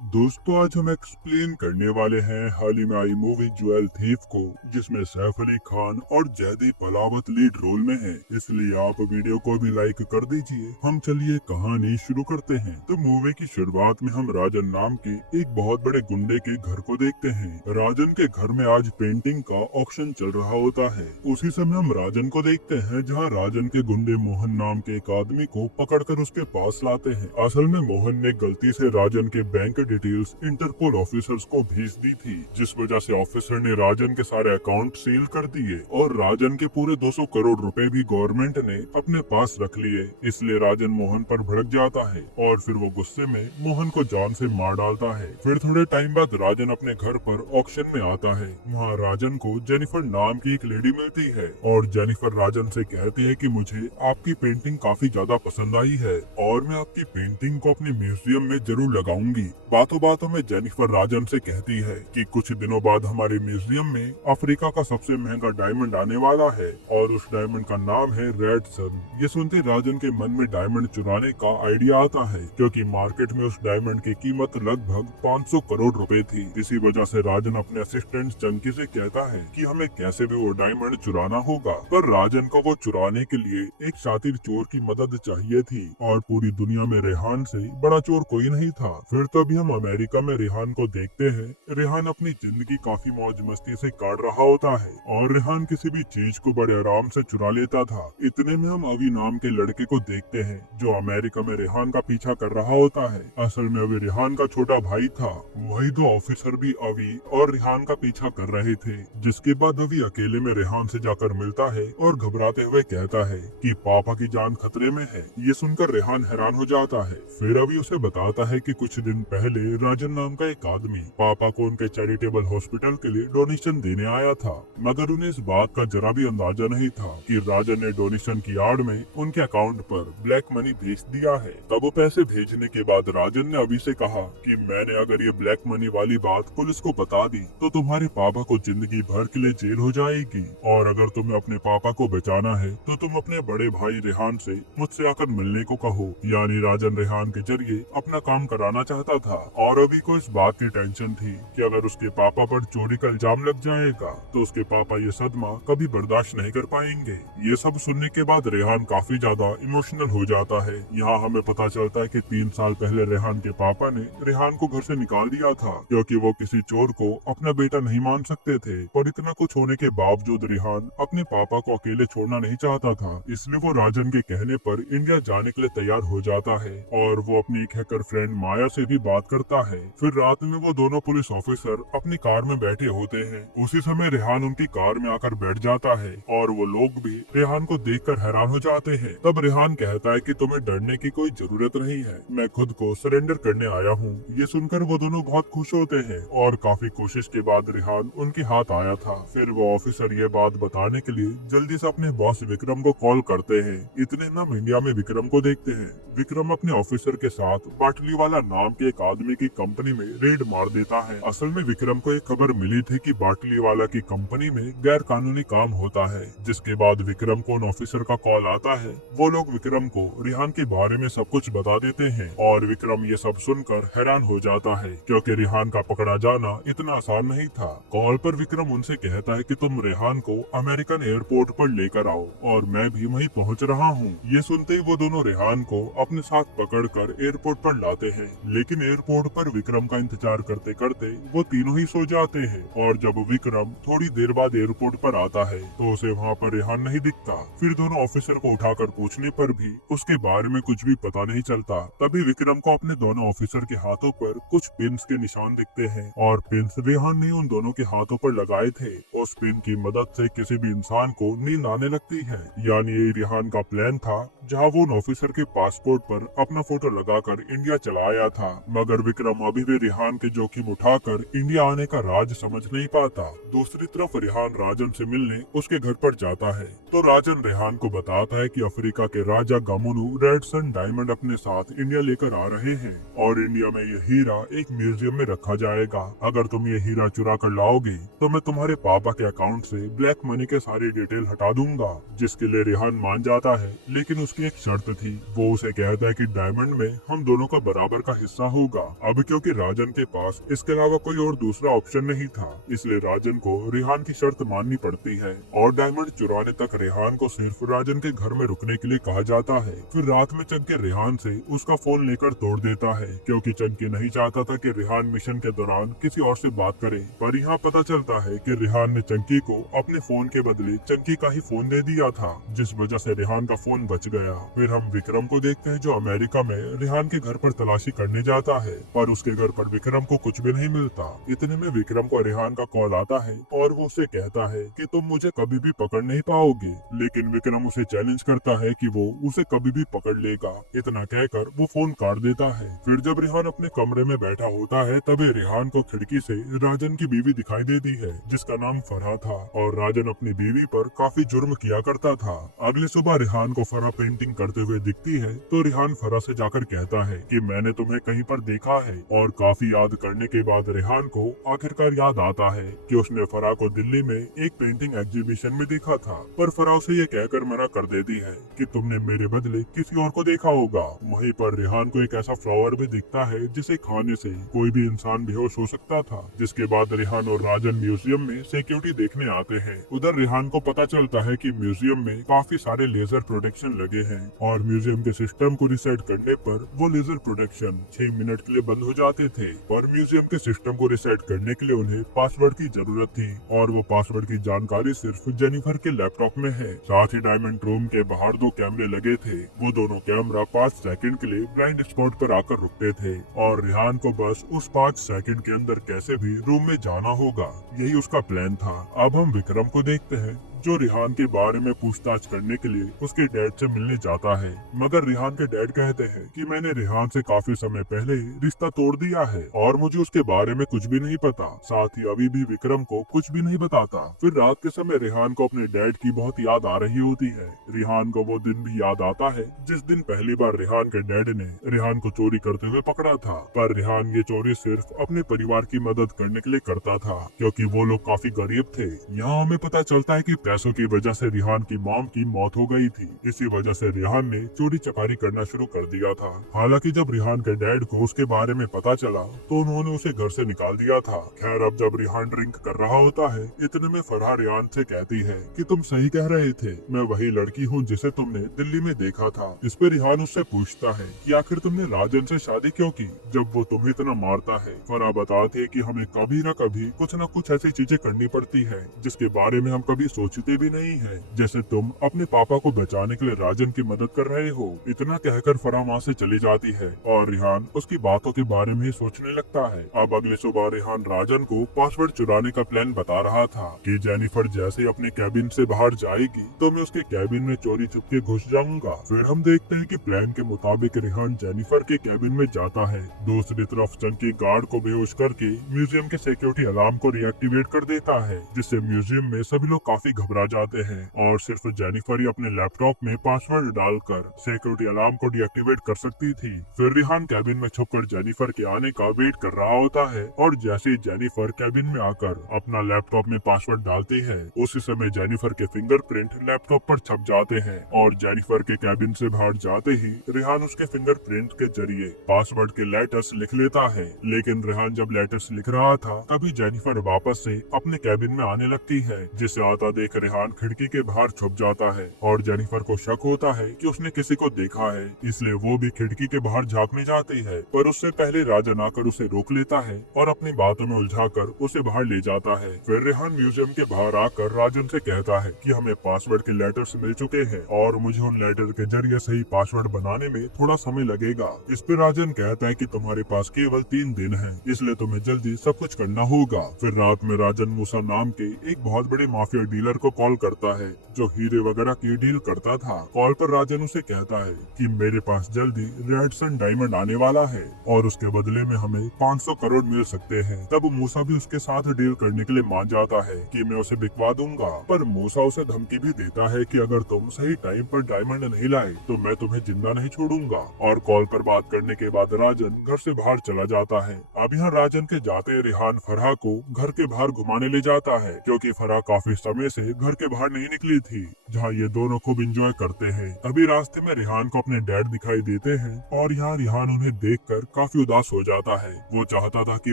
दोस्तों, आज हम एक्सप्लेन करने वाले हैं हाल ही में आई मूवी ज्वेल थीफ को, जिसमें सैफ अली खान और जयदीप अलावत लीड रोल में हैं। इसलिए आप वीडियो को भी लाइक कर दीजिए। हम चलिए कहानी शुरू करते हैं। तो मूवी की शुरुआत में हम राजन नाम के एक बहुत बड़े गुंडे के घर को देखते हैं। राजन के घर में आज पेंटिंग का ऑक्शन चल रहा होता है। उसी समय हम राजन को देखते हैं, जहाँ राजन के गुंडे मोहन नाम के एक आदमी को पकड़कर उसके पास लाते हैं। असल में मोहन ने गलती से राजन के बैंक डिटेल्स इंटरपोल ऑफिसर्स को भेज दी थी, जिस वजह से ऑफिसर ने राजन के सारे अकाउंट सील कर दिए और राजन के पूरे 200 करोड़ रुपए भी गवर्नमेंट ने अपने पास रख लिए। इसलिए राजन मोहन पर भड़क जाता है और फिर वो गुस्से में मोहन को जान से मार डालता है। फिर थोड़े टाइम बाद राजन अपने घर पर ऑक्शन में आता है। वहाँ राजन को जेनिफर नाम की एक लेडी मिलती है और जेनिफर राजन से कहती है कि मुझे आपकी पेंटिंग काफी ज्यादा पसंद आई है और मैं आपकी पेंटिंग को अपने म्यूजियम में जरूर लगाऊंगी। बातों बातों में जेनिफर राजन से कहती है कि कुछ दिनों बाद हमारे म्यूजियम में अफ्रीका का सबसे महंगा डायमंड आने वाला है और उस डायमंड का नाम है रेड सन। ये सुनते राजन के मन में डायमंड चुराने का आइडिया आता है, क्योंकि मार्केट में उस डायमंड की कीमत लगभग 500 करोड़ रुपए थी। इसी वजह से राजन अपने असिस्टेंट चंकी से कहता है कि हमें कैसे भी वो डायमंड चुराना होगा। पर राजन को वो चुराने के लिए एक शातिर चोर की मदद चाहिए थी और पूरी दुनिया में रेहान से बड़ा चोर कोई नहीं था। फिर तभी हम अमेरिका में रेहान को देखते हैं। रेहान अपनी जिंदगी काफी मौज मस्ती से काट रहा होता है और रेहान किसी भी चीज को बड़े आराम से चुरा लेता था। इतने में हम अवी नाम के लड़के को देखते हैं, जो अमेरिका में रेहान का पीछा कर रहा होता है। असल में अभी रेहान का छोटा भाई था। वही दो ऑफिसर भी अवी और रेहान का पीछा कर रहे थे। जिसके बाद अवी अकेले में रेहान से जाकर मिलता है और घबराते हुए कहता है कि पापा की जान खतरे में है। ये सुनकर रेहान हैरान हो जाता है। फिर अभी उसे बताता है कि कुछ दिन पहले राजन नाम का एक आदमी पापा को उनके चैरिटेबल हॉस्पिटल के लिए डोनेशन देने आया था, मगर उन्हें इस बात का जरा भी अंदाजा नहीं था कि राजन ने डोनेशन की आड़ में उनके अकाउंट पर ब्लैक मनी भेज दिया है। तब वो पैसे भेजने के बाद राजन ने अभी से कहा कि मैंने अगर ये ब्लैक मनी वाली बात पुलिस को बता दी तो तुम्हारे पापा को जिंदगी भर के लिए जेल हो जाएगी, और अगर तुम्हें अपने पापा को बचाना है तो तुम अपने बड़े भाई रेहान से मुझसे आकर मिलने को कहो। यानी राजन रेहान के जरिए अपना काम कराना चाहता था और अभी को इस बात की टेंशन थी कि अगर उसके पापा पर चोरी का इल्जाम लग जाएगा तो उसके पापा ये सदमा कभी बर्दाश्त नहीं कर पाएंगे। ये सब सुनने के बाद रेहान काफी ज्यादा इमोशनल हो जाता है। यहाँ हमें पता चलता है कि 3 साल पहले रेहान के पापा ने रेहान को घर से निकाल दिया था, क्योंकि वो किसी चोर को अपना बेटा नहीं मान सकते थे। और इतना कुछ होने के बावजूद रेहान अपने पापा को अकेले छोड़ना नहीं चाहता था, इसलिए वो राजन के कहने पर इंडिया जाने के लिए तैयार हो जाता है और वो अपनी एक हैकर फ्रेंड माया से भी बात करता है। फिर रात में वो दोनों पुलिस ऑफिसर अपनी कार में बैठे होते हैं। उसी समय रेहान उनकी कार में आकर बैठ जाता है और वो लोग भी रेहान को देखकर हैरान हो जाते हैं। तब रेहान कहता है कि तुम्हें डरने की कोई जरूरत नहीं है, मैं खुद को सरेंडर करने आया हूँ। ये सुनकर वो दोनों बहुत खुश होते हैं और काफी कोशिश के बाद रेहान उनके हाथ आया था। फिर वो ऑफिसर ये बात बताने के लिए जल्दी से अपने बॉस विक्रम को कॉल करते हैं। इतने में हम इंडिया में विक्रम को देखते हैं। विक्रम अपने ऑफिसर के साथ बाटली वाला नाम के एक आदमी की कंपनी में रेड मार देता है। असल में विक्रम को एक खबर मिली थी कि बाटली वाला की कंपनी में गैर कानूनी काम होता है, जिसके बाद विक्रम को उन ऑफिसर का कॉल आता है। वो लोग विक्रम को रेहान के बारे में सब कुछ बता देते हैं और विक्रम ये सब सुनकर हैरान हो जाता है, क्योंकि रेहान का पकड़ा जाना इतना आसान नहीं था। कॉल पर विक्रम उनसे कहता है कि तुम रेहान को अमेरिकन एयरपोर्ट पर लेकर आओ और मैं भी वहीं पहुंच रहा हूं। ये सुनते ही वो दोनों रेहान को अपने साथ पकड़कर एयरपोर्ट पर लाते हैं, लेकिन एयरपोर्ट पर विक्रम का इंतजार करते करते वो तीनों ही सो जाते हैं। और जब विक्रम थोड़ी देर बाद एयरपोर्ट पर आता है तो उसे वहाँ पर रेहान नहीं दिखता। फिर दोनों ऑफिसर को उठाकर पूछने पर भी उसके बारे में कुछ भी पता नहीं चलता। तभी विक्रम को अपने दोनों ऑफिसर के हाथों पर कुछ पिन्स के निशान दिखते हैं और पिन्स रेहान ने उन दोनों के हाथों पर लगाए थे। उस पिन की मदद से किसी भी इंसान को नींद आने लगती है। यानी ये रेहान का प्लान था, जहाँ वो उन ऑफिसर के पासपोर्ट पर अपना फोटो लगाकर इंडिया चला आया था। मगर विक्रम अभी भी रेहान के जोखिम उठाकर इंडिया आने का राज समझ नहीं पाता। दूसरी तरफ रेहान राजन से मिलने उसके घर पर जाता है तो राजन रेहान को बताता है कि अफ्रीका के राजा गामुनु रेड सन डायमंड अपने साथ इंडिया लेकर आ रहे हैं और इंडिया में ये हीरा एक म्यूजियम में रखा जाएगा। अगर तुम ये हीरा चुरा कर लाओगे तो मैं तुम्हारे पापा के अकाउंट से ब्लैक मनी के सारी डिटेल हटा दूंगा। जिसके लिए रेहान मान जाता है, लेकिन उसकी एक शर्त थी। वो उसे कहता है कि डायमंड में हम दोनों का बराबर का हिस्सा होगा। अब क्योंकि राजन के पास इसके अलावा कोई और दूसरा ऑप्शन नहीं था, इसलिए राजन को रेहान की शर्त माननी पड़ती है और डायमंड चुराने तक रेहान को सिर्फ राजन के घर में रुकने के लिए कहा जाता है। फिर रात में चंकी रेहान से उसका फोन लेकर तोड़ देता है, क्योंकि चंकी नहीं चाहता था कि रेहान मिशन के दौरान किसी और से बात करे। पर यहाँ पता चलता है कि रेहान ने चंकी को अपने फोन के बदले चंकी का ही फोन दे दिया था, जिस वजह से रेहान का फोन बच गया। फिर हम विक्रम को देखते हैं जो अमेरिका में रेहान के घर पर तलाशी करने जाता है, पर उसके घर पर विक्रम को कुछ भी नहीं मिलता। इतने में विक्रम को रेहान का कॉल आता है और वो उसे कहता है कि तुम मुझे कभी भी पकड़ नहीं पाओगे, लेकिन विक्रम उसे चैलेंज करता है कि वो उसे कभी भी पकड़ लेगा। इतना कहकर वो फोन काट देता है। फिर जब रेहान अपने कमरे में बैठा होता है तभी रेहान को खिड़की से राजन की बीवी दिखाई देती है, जिसका नाम फरहा था, और राजन अपनी बीवी पर काफी जुर्म किया करता था। अगली सुबह रेहान को फरहा पेंटिंग करते हुए दिखती है तो रेहान फरहा से जाकर कहता है कि मैंने तुम्हें कहीं पर देखा है, और काफी याद करने के बाद रेहान को आखिरकार याद आता है कि उसने फरहा को दिल्ली में एक पेंटिंग एग्जीबिशन में देखा था। पर फरहा उसे ये कहकर मना कर देती है कि तुमने मेरे बदले किसी और को देखा होगा। वहीं पर रेहान को एक ऐसा फ्लावर भी दिखता है जिसे खाने से कोई भी इंसान बेहोश हो सकता था। जिसके बाद रेहान और राजन म्यूजियम में सिक्योरिटी देखने आते हैं। उधर रेहान को पता चलता है कि म्यूजियम में काफी सारे लेजर प्रोटेक्शन लगे हैं, और म्यूजियम के सिस्टम को रिसेट करने पर वो लेजर प्रोटेक्शन 6 मिनट के लिए बंद हो जाते थे। पर म्यूजियम के सिस्टम को रिसेट करने के लिए उन्हें पासवर्ड की जरूरत थी, और वो पासवर्ड की जानकारी सिर्फ जेनिफर के लैपटॉप में है। साथ ही डायमंड रूम के बाहर 2 कैमरे लगे थे। वो दोनों कैमरा 5 सेकंड के लिए ब्लाइंड स्पॉट पर आकर रुकते थे, और रेहान को बस उस 5 सेकंड के अंदर कैसे भी रूम में जाना होगा, यही उसका प्लान था। अब हम विक्रम को देखते हैं जो रेहान के बारे में पूछताछ करने के लिए उसके डैड से मिलने जाता है, मगर रेहान के डैड कहते हैं कि मैंने रेहान से काफी समय पहले रिश्ता तोड़ दिया है और मुझे उसके बारे में कुछ भी नहीं पता। साथ ही अभी भी विक्रम को कुछ भी नहीं बताता। फिर रात के समय रेहान को अपने डैड की बहुत याद आ रही होती है। रेहान को वो दिन भी याद आता है जिस दिन पहली बार रेहान के डैड ने रेहान को चोरी करते हुए पकड़ा था। पर रेहान ये चोरी सिर्फ अपने परिवार की मदद करने के लिए करता था, क्योंकि वो लोग काफी गरीब थे। यहाँ हमें पता चलता है कि पैसों की वजह से रेहान की मॉम की मौत हो गई थी। इसी वजह से रेहान ने चोरी चकारी करना शुरू कर दिया था। हालांकि जब रेहान के डैड को उसके बारे में पता चला तो उन्होंने उसे घर से निकाल दिया था। खैर, अब जब रेहान ड्रिंक कर रहा होता है इतने में फरहा रेहान से कहती है कि तुम सही कह रहे थे, मैं वही लड़की हूँ जिसे तुमने दिल्ली में देखा था। इस पे रेहान उससे पूछता है कि आखिर तुमने राजन से शादी क्यों की जब वो तुम्हें इतना मारता है। फरहा बताती है कि हमें कभी न कभी कुछ न कुछ ऐसी चीजें करनी पड़ती है जिसके बारे में हम कभी सोचते भी नहीं है, जैसे तुम अपने पापा को बचाने के लिए राजन की मदद कर रहे हो। इतना कहकर फरहा वहाँ से चली जाती है और रेहान उसकी बातों के बारे में ही सोचने लगता है। अब अगले सुबह रेहान राजन को पासवर्ड चुराने का प्लान बता रहा था कि जेनिफर जैसे अपने कैबिन से बाहर जाएगी तो मैं उसके कैबिन में चोरी चुपके घुस जाऊंगा। फिर हम देखते हैं कि प्लान के मुताबिक रेहान जेनिफर के कैबिन में जाता है। दूसरी तरफ चंकी गार्ड को बेहोश करके म्यूजियम के सिक्योरिटी अलार्म को रिएक्टिवेट कर देता है, जिससे म्यूजियम में सभी लोग काफी घबरा जाते हैं और सिर्फ जेनिफर ही अपने लैपटॉप में पासवर्ड डालकर सिक्योरिटी अलार्म को डीएक्टिवेट कर सकती थी। फिर रेहान कैबिन में छुपकर जेनिफर के आने का वेट कर रहा होता है, और जैसे ही जेनिफर कैबिन में आकर अपना लैपटॉप में पासवर्ड डालती है उसी समय जेनिफर के फिंगरप्रिंट लैपटॉप पर छप जाते हैं, और जेनिफर के कैबिन से बाहर जाते ही रेहान उसके फिंगरप्रिंट के जरिए पासवर्ड के लेटर्स लिख लेता है। लेकिन रेहान जब लेटर्स लिख रहा था तभी जेनिफर वापस से अपने कैबिन में आने लगती है, जिसे आता देख रेहान खिड़की के बाहर छुप जाता है, और जेनिफर को शक होता है कि उसने किसी को देखा है, इसलिए वो भी खिड़की के बाहर झांकने जाती है। पर उससे पहले राजन आकर उसे रोक लेता है और अपनी बातों में उलझाकर उसे बाहर ले जाता है। फिर रेहान म्यूजियम के बाहर आकर राजन से कहता है कि हमें पासवर्ड के लेटर्स मिल चुके हैं और मुझे उन लेटर के जरिए सही पासवर्ड बनाने में थोड़ा समय लगेगा। इस पर राजन कहता है कि तुम्हारे पास केवल 3 दिन है, इसलिए तुम्हें जल्दी सब कुछ करना होगा। फिर रात में राजन मूसा नाम के एक बहुत बड़े माफिया डीलर को कॉल करता है जो हीरे वगैरह की डील करता था। कॉल पर राजन उसे कहता है कि मेरे पास जल्दी रेड सन डायमंड आने वाला है और उसके बदले में हमें 500 करोड़ मिल सकते हैं। तब मूसा भी उसके साथ डील करने के लिए मान जाता है कि मैं उसे बिकवा दूंगा। पर मूसा उसे धमकी भी देता है कि अगर तुम सही टाइम पर डायमंड नहीं लाए तो मैं तुम्हें जिंदा नहीं छोड़ूंगा। और कॉल पर बात करने के बाद राजन घर से बाहर चला जाता है। अब यहाँ राजन के जाते रेहान फरहा को घर के बाहर घुमाने ले जाता है, क्योंकि फरहा काफी समय से घर के बाहर नहीं निकली थी, जहाँ ये दोनों खूब एंजॉय करते हैं। अभी रास्ते में रिहान को अपने डैड दिखाई देते हैं और यहाँ रिहान उन्हें देखकर काफी उदास हो जाता है। वो चाहता था कि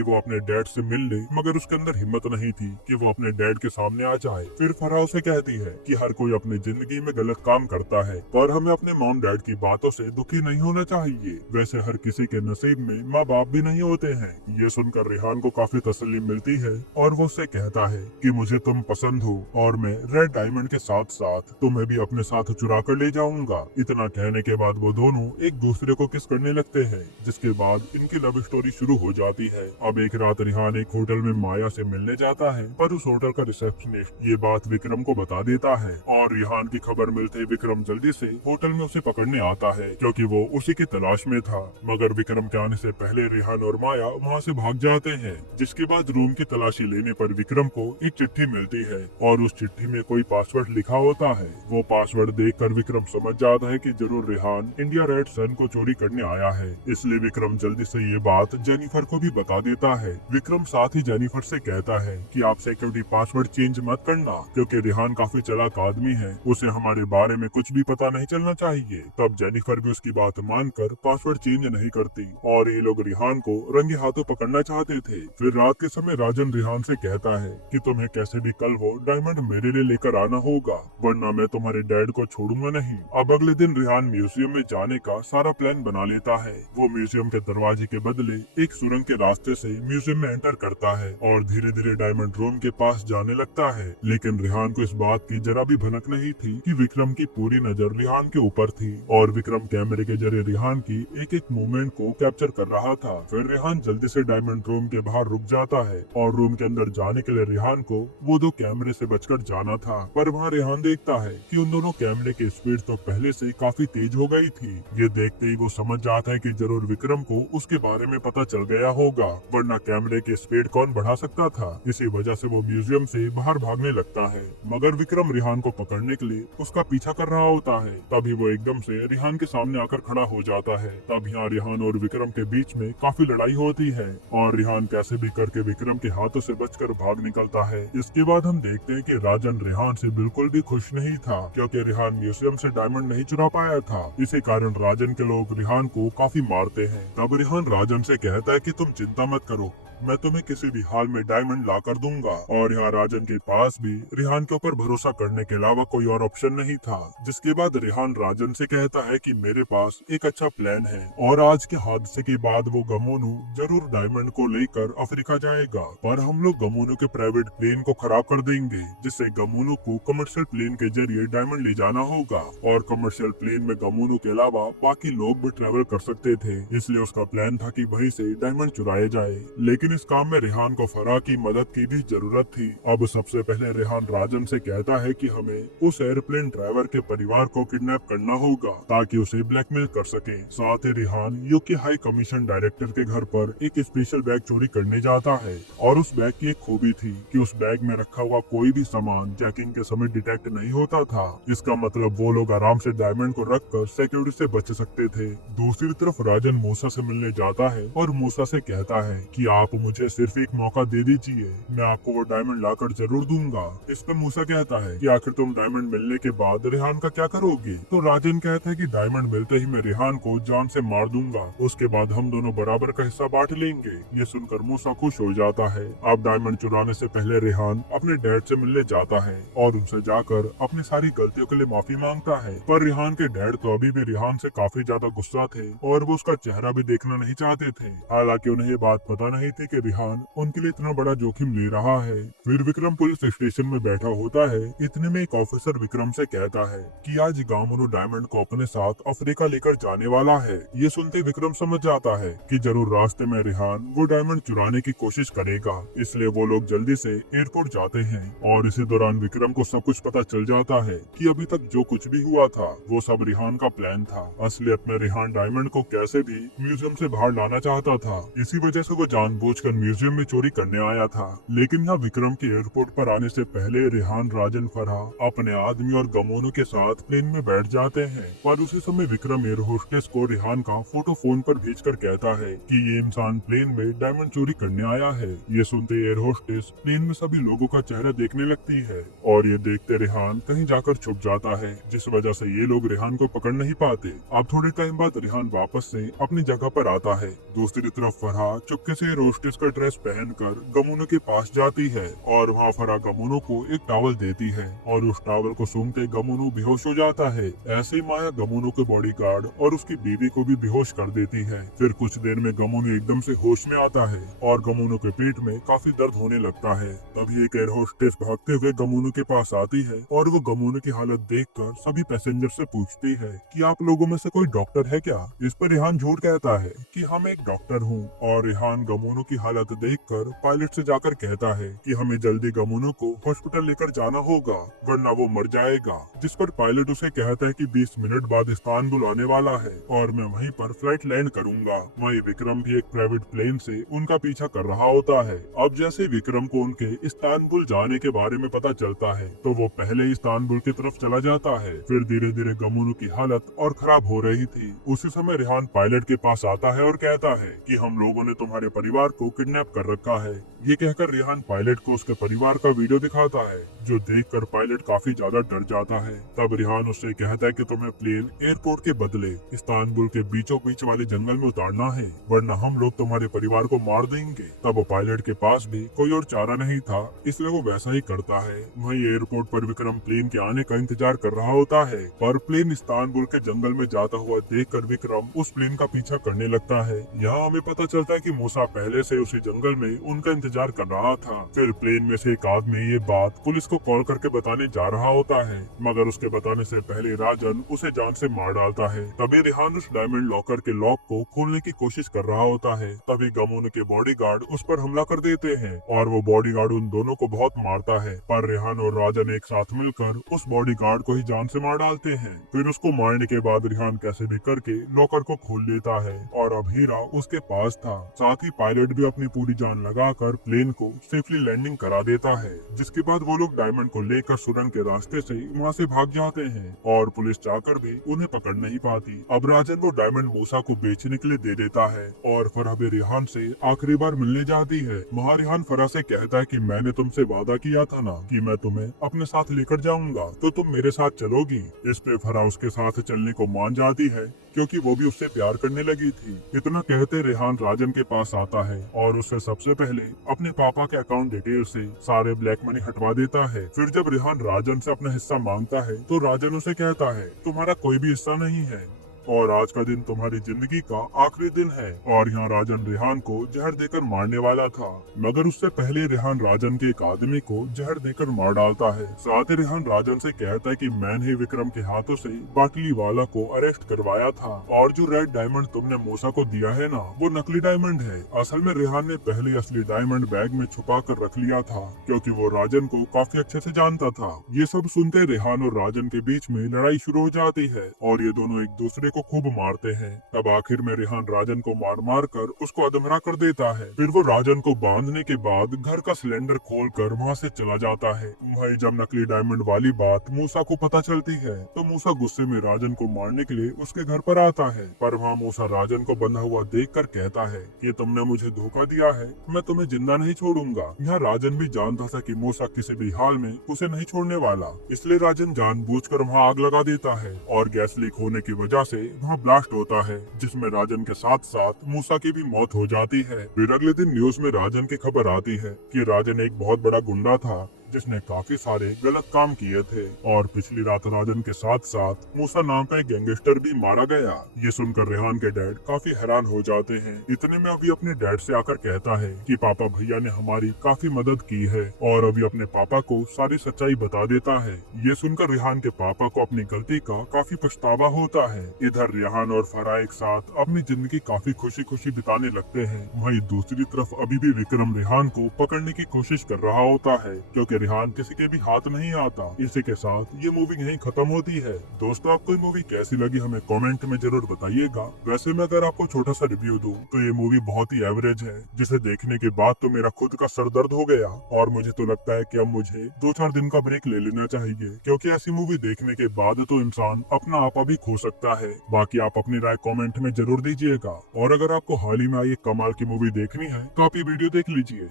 वो अपने डैड से मिल ले, मगर उसके अंदर हिम्मत नहीं थी कि वो अपने डैड के सामने आ जाए। फिर फराह उसे कहती है कि हर कोई अपनी जिंदगी में गलत काम करता है, पर हमें अपने मॉम डैड की बातों से दुखी नहीं होना चाहिए। वैसे हर किसी के नसीब में माँ बाप भी नहीं होते हैं। ये सुनकर रिहान को काफी तसल्ली मिलती है और वो उससे कहता है कि मुझे तुम पसंद हो और मैं रेड डायमंड के साथ साथ तुम्हें भी अपने साथ चुरा कर ले जाऊंगा। इतना कहने के बाद वो दोनों एक दूसरे को किस करने लगते हैं, जिसके बाद इनकी लव स्टोरी शुरू हो जाती है। अब एक रात रिहान एक होटल में माया से मिलने जाता है, पर उस होटल का रिसेप्शनिस्ट ये बात विक्रम को बता देता है और रिहान की खबर मिलते ही विक्रम जल्दी से होटल में उसे पकड़ने आता है, क्योंकि वो उसी की तलाश में था। मगर विक्रम के आने से पहले रिहान और माया वहाँ से भाग जाते हैं। जिसके बाद रूम की तलाशी लेने पर विक्रम को एक चिट्ठी मिलती है और उस चिट्ठी में कोई पासवर्ड लिखा होता है। वो पासवर्ड देखकर विक्रम समझ जाता है कि जरूर रिहान इंडिया रेड सन को चोरी करने आया है। इसलिए विक्रम जल्दी से ये बात जेनिफर को भी बता देता है। विक्रम साथ ही जेनिफर से कहता है कि आप सिक्योरिटी पासवर्ड चेंज मत करना, क्योंकि रिहान काफी चालाक आदमी है, उसे हमारे बारे में कुछ भी पता नहीं चलना चाहिए। तब जेनिफर भी उसकी बात मानकर पासवर्ड चेंज नहीं करती और ये लोग रिहान को रंगे हाथों पकड़ना चाहते थे। फिर रात के समय राजन रिहान से कहता है कि तुम्हें कैसे भी कल वो डायमंड मेरे लिए लेकर आना होगा, वरना मैं तुम्हारे डैड को छोड़ूंगा नहीं। अब अगले दिन रिहान म्यूजियम में जाने का सारा प्लान बना लेता है। वो म्यूजियम के दरवाजे के बदले एक सुरंग के रास्ते से म्यूजियम में एंटर करता है और धीरे धीरे डायमंड रूम के पास जाने लगता है। लेकिन रिहान को इस बात की जरा भी भनक नहीं थी कि विक्रम की पूरी नजर रिहान के ऊपर थी और विक्रम कैमरे के जरिए रिहान की एक एक मूवमेंट को कैप्चर कर रहा था। फिर रिहान जल्दी से डायमंड रूम के बाहर रुक जाता है और रूम के अंदर जाने के लिए रिहान को वो दो कैमरे से बचकर जाना था, पर वहाँ रिहान देखता है कि उन दोनों कैमरे की स्पीड तो पहले से काफी तेज हो गई थी। ये देखते ही वो समझ जाता है कि जरूर विक्रम को उसके बारे में पता चल गया होगा, वरना कैमरे की स्पीड कौन बढ़ा सकता था। इसी वजह से वो म्यूजियम से बाहर भागने लगता है, मगर विक्रम रिहान को पकड़ने के लिए उसका पीछा कर रहा होता है। तभी वो एकदम से रिहान के सामने आकर खड़ा हो जाता है। तब यहाँ रिहान और विक्रम के बीच में काफी लड़ाई होती है और रिहान कैसे भी करके विक्रम के हाथों से बचकर भाग निकलता है। इसके बाद हम देखते हैं कि राजन रिहान से बिल्कुल भी खुश नहीं था, क्योंकि रिहान म्यूजियम से डायमंड नहीं चुरा पाया था। इसी कारण राजन के लोग रिहान को काफी मारते हैं। तब रिहान राजन से कहता है कि तुम चिंता मत करो, मैं तुम्हें किसी भी हाल में डायमंड ला कर दूंगा। और यहाँ राजन के पास भी रिहान के ऊपर भरोसा करने के अलावा कोई और ऑप्शन नहीं था। जिसके बाद रिहान राजन से कहता है कि मेरे पास एक अच्छा प्लान है और आज के हादसे के बाद वो गमोनू जरूर डायमंड को लेकर अफ्रीका जाएगा, पर हम लोग गमोनू के प्राइवेट प्लेन को खराब कर देंगे, जिससे गमोनू को कमर्शियल प्लेन के जरिए डायमंड ले जाना होगा और कमर्शियल प्लेन में गमोनू के अलावा बाकी लोग भी ट्रेवल कर सकते थे। इसलिए उसका प्लान था कि वहीं से डायमंड चुराए जाए। लेकिन इस काम में रिहान को फराह की मदद की भी जरूरत थी। अब सबसे पहले रिहान राजन से कहता है कि हमें उस एयरप्लेन ड्राइवर के परिवार को किडनैप करना होगा ताकि उसे ब्लैकमेल कर सके। साथ ही Rihan UK high commission director के घर पर एक स्पेशल बैग चोरी करने जाता है और उस बैग की एक खूबी थी कि उस बैग में रखा हुआ कोई भी सामान चेकिंग के समय डिटेक्ट नहीं होता था। इसका मतलब वो लोग आराम से डायमंड को रखकर सिक्योरिटी से बच सकते थे। दूसरी तरफ राजन मूसा से मिलने जाता है और मूसा से कहता है कि आप मुझे सिर्फ एक मौका दे दीजिए, मैं आपको वो डायमंड लाकर जरूर दूंगा। इस पर मूसा कहता है कि आखिर तुम डायमंड मिलने के बाद रिहान का क्या करोगे? तो राजन कहता है कि डायमंड मिलते ही मैं रिहान को जान से मार दूंगा, उसके बाद हम दोनों बराबर का हिस्सा बांट लेंगे। ये सुनकर मूसा खुश हो जाता है। अब डायमंड चुराने से पहले रिहान अपने डैड से मिलने जाता है और उनसे जाकर अपनी सारी गलतियों के लिए माफी मांगता है। पर रिहान के डैड तो अभी भी रिहान से काफी ज्यादा गुस्सा थे और वो उसका चेहरा भी देखना नहीं चाहते थे। हालांकि उन्हें ये बात पता नहीं थी कि रिहान उनके लिए इतना बड़ा जोखिम ले रहा है। फिर विक्रम पुलिस स्टेशन में बैठा होता है। इतने में एक ऑफिसर विक्रम से कहता है कि आज गामोनू डायमंड को अपने साथ अफ्रीका लेकर जाने वाला है। ये सुनते विक्रम समझ जाता है कि जरूर रास्ते में रिहान वो डायमंड चुराने की कोशिश करेगा, इसलिए वो लोग जल्दी से एयरपोर्ट जाते हैं और इसी दौरान विक्रम को सब कुछ पता चल जाता है कि अभी तक जो कुछ भी हुआ था वो सब रिहान का प्लान था। असलियत में रिहान डायमंड को कैसे भी म्यूजियम से बाहर लाना चाहता था। इसी वजह से वो जानबूझ सोचकर म्यूजियम में चोरी करने आया था। लेकिन यहाँ विक्रम के एयरपोर्ट पर आने से पहले रेहान, राजन, फरहा अपने आदमी और गमोनो के साथ प्लेन में बैठ जाते हैं। पर उसी समय विक्रम एयर होस्टेस को रेहान का फोटो फोन पर भेजकर कहता है कि ये इंसान प्लेन में डायमंड चोरी करने आया है। ये सुनते एयर होस्टेस प्लेन में सभी लोगों का चेहरा देखने लगती है और ये देखते रेहान कहीं जाकर छुप जाता है, जिस वजह से ये लोग रेहान को पकड़ नहीं पाते। अब थोड़े टाइम बाद रेहान वापस से अपनी जगह पर आता है। दूसरी तरफ फरहा चुपके से एयर होस्टेस का ड्रेस पहनकर गमोनो के पास जाती है और वहाँ फरहा गमोनो को एक टॉवल देती है और उस टॉवल को सूंघते गमोनो बेहोश हो जाता है। ऐसे ही माया गमोनो के बॉडीगार्ड और उसकी बीवी को भी बेहोश कर देती है। फिर कुछ देर में गमोनो एकदम से होश में आता है और गमोनो के पेट में काफी दर्द होने लगता है। तभी एक एयर होस्टेस भागते हुए गमोनो के पास आती है और वो गमोनो की हालत देखकर सभी पैसेंजर से पूछती है कि आप लोगों में से कोई डॉक्टर है क्या। इस पर रेहान झूठ कहता है कि हम एक डॉक्टर हूँ और रेहान गमोनो की हालत देखकर पायलट से जाकर कहता है कि हमें जल्दी गमोनो को हॉस्पिटल लेकर जाना होगा वरना वो मर जाएगा। जिस पर पायलट उसे कहता है कि 20 मिनट बाद इस्तांबुल आने वाला है और मैं वहीं पर फ्लाइट लैंड करूंगा। वहीं विक्रम भी एक प्राइवेट प्लेन से उनका पीछा कर रहा होता है। अब जैसे विक्रम को उनके इस्तांबुल जाने के बारे में पता चलता है तो वो पहले ही इस्तांबुल की तरफ चला जाता है। फिर धीरे धीरे गमोनो की हालत और खराब हो रही थी। उसी समय रेहान पायलट के पास आता है और कहता है कि हम लोगों ने तुम्हारे परिवार को किडनैप कर रखा है। ये कहकर रेहान पायलट को उसके परिवार का वीडियो दिखाता है, जो देखकर पायलट काफी ज्यादा डर जाता है। तब रेहान उससे कहता है कि तुम्हें प्लेन एयरपोर्ट के बदले इस्तांबुल के बीचों बीच वाले जंगल में उतारना है वरना हम लोग तुम्हारे परिवार को मार देंगे। तब पायलट के पास भी कोई और चारा नहीं था, इसलिए वो वैसा ही करता है। वहीं एयरपोर्ट पर विक्रम प्लेन के आने का इंतजार कर रहा होता है, पर प्लेन इस्तांबुल के जंगल में जाता हुआ देखकर विक्रम उस प्लेन का पीछा करने लगता है। यहाँ हमें पता चलता है कि मूसा पहले से उसी जंगल में उनका इंतजार कर रहा था। फिर प्लेन में से एक आदमी ये बात पुलिस को कॉल करके बताने जा रहा होता है, मगर उसके बताने से पहले राजन उसे जान से मार डालता है। तभी रेहान उस डायमंड लॉकर के लॉक को खोलने की कोशिश कर रहा होता है। तभी गमोनो के बॉडीगार्ड उस पर हमला कर देते हैं और वो बॉडीगार्ड उन दोनों को बहुत मारता है, पर रेहान और राजन एक साथ मिलकर उस बॉडीगार्ड को ही जान से मार डालते हैं। फिर उसको मारने के बाद रेहान कैसे भी करके लॉकर को खोल लेता है और अब हीरा उसके पास था। साथ ही पायलट भी अपनी पूरी जान लगाकर प्लेन को सेफली लैंडिंग करा देता है, जिसके बाद वो लोग डायमंड को लेकर सुरंग के रास्ते से वहाँ से भाग जाते हैं और पुलिस चाहकर भी उन्हें पकड़ नहीं पाती। अब राजन वो डायमंड मूसा को बेचने के लिए दे देता है और फरहा भी रेहान से आखिरी बार मिलने जाती है। वहाँ रेहान फरहा से कहता है कि मैंने तुमसे वादा किया था ना कि मैं तुम्हें अपने साथ लेकर जाऊंगा, तो तुम मेरे साथ चलोगी। इस पे फरहा उसके साथ चलने को मान जाती है क्योंकि वो भी उससे प्यार करने लगी थी। इतना कहते रेहान राजन के पास आता है और उससे सबसे पहले अपने पापा के अकाउंट डिटेल से सारे ब्लैक मनी हटवा देता है। फिर जब रेहान राजन से अपना हिस्सा मांगता है तो राजन उसे कहता है तुम्हारा कोई भी हिस्सा नहीं है और आज का दिन तुम्हारी जिंदगी का आखिरी दिन है। और यहाँ राजन रेहान को जहर देकर मारने वाला था, मगर उससे पहले रेहान राजन के एक आदमी को जहर देकर मार डालता है। साथ ही रेहान राजन से कहता है कि मैंने ही विक्रम के हाथों से बाटली वाला को अरेस्ट करवाया था और जो रेड डायमंड तुमने मूसा को दिया है ना, वो नकली डायमंड है। असल में रेहान ने पहले असली डायमंड बैग में छुपा कर रख लिया था क्योंकि वो राजन को काफी अच्छे से जानता था। ये सब सुनते रेहान और राजन के बीच में लड़ाई शुरू हो जाती है और ये दोनों एक दूसरे को खूब मारते हैं। तब आखिर में रेहान राजन को मार मार कर उसको अधमरा कर देता है। फिर वो राजन को बांधने के बाद घर का सिलेंडर खोलकर वहाँ से चला जाता है। वहीं जब नकली डायमंड वाली बात मूसा को पता चलती है तो मूसा गुस्से में राजन को मारने के लिए उसके घर पर आता है, पर वहाँ मूसा राजन को बंधा हुआ देखकर कहता है कि तुमने मुझे धोखा दिया है, मैं तुम्हें जिंदा नहीं छोड़ूंगा। यहाँ राजन भी जानता था कि मूसा किसी भी हाल में उसे नहीं छोड़ने वाला, इसलिए राजन जानबूझकर वहाँ आग लगा देता है और गैस लीक होने की वजह से वहाँ ब्लास्ट होता है, जिसमें राजन के साथ साथ मूसा की भी मौत हो जाती है। फिर अगले दिन न्यूज में राजन की खबर आती है कि राजन एक बहुत बड़ा गुंडा था जिसने काफी सारे गलत काम किए थे और पिछली रात राजन के साथ साथ मूसा नाम का एक गैंगस्टर भी मारा गया। ये सुनकर रेहान के डैड काफी हैरान हो जाते हैं। इतने में अभी अपने डैड से आकर कहता है कि पापा भैया ने हमारी काफी मदद की है और अभी अपने पापा को सारी सच्चाई बता देता है। ये सुनकर रेहान के पापा को अपनी गलती का काफी पछतावा होता है। इधर रेहान और फरहा एक साथ अपनी जिंदगी काफी खुशी खुशी बिताने लगते हैं। वहीं दूसरी तरफ अभी भी विक्रम रेहान को पकड़ने की कोशिश कर रहा होता है क्योंकि क्योंकि रिहान किसी के भी हाथ नहीं आता। इसी के साथ ये मूवी यहीं खत्म होती है। दोस्तों, आपको ये मूवी कैसी लगी हमें कमेंट में जरूर बताइएगा। वैसे मैं अगर आपको छोटा सा रिव्यू दूं तो ये मूवी बहुत ही एवरेज है, जिसे देखने के बाद तो मेरा खुद का सर दर्द हो गया और मुझे तो लगता है कि अब मुझे 2-4 दिन का ब्रेक ले लेना चाहिए, क्योंकि ऐसी मूवी देखने के बाद तो इंसान अपना आपा भी खो सकता है। बाकी आप अपनी राय कमेंट में जरूर दीजिएगा और अगर आपको हाल ही में आई एक कमाल की मूवी देखनी है तो आप ये वीडियो देख लीजिए।